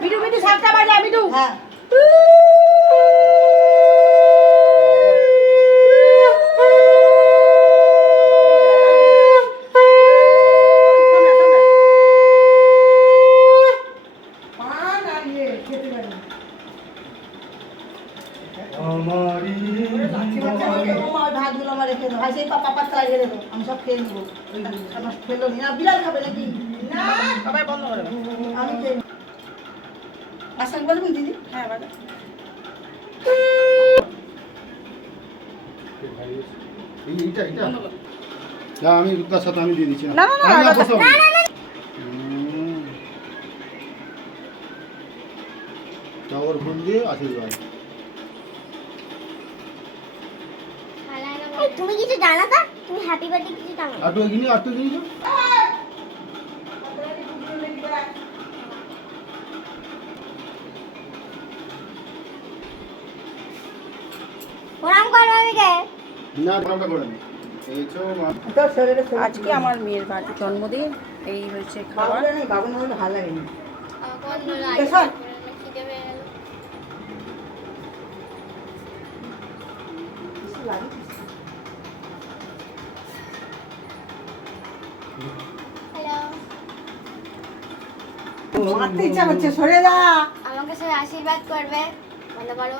মিঠু মিঠু সাতটা বাজা মিঠু। হ্যাঁ। আমি সব খেয়ে নেব আমার ফেলো না বিড়াল খাবে নাকি না সবাই বন্ধ করে আসেন বলবেন দিদি। হ্যাঁ বাজা এইটা এইটা। না আমি তার সাথে আমি দিয়ে দিচ্ছি না, না। টাওয়ার ফুল দিয়ে আশীর্বাদ। তুমি কিছু জানো তো? তুমি হ্যাপি বার্থডে কিছু জানো? আটু এগিয়ে আটু এগিয়ে আজকে আমার মেয়ের বাড়ি জন্মদিন এই খাবার। ভালো লাগেনি। হ্যালো মারতে ইচ্ছা করছে সরে যা। আমাকে সবাই আশীর্বাদ করবে বলো পারো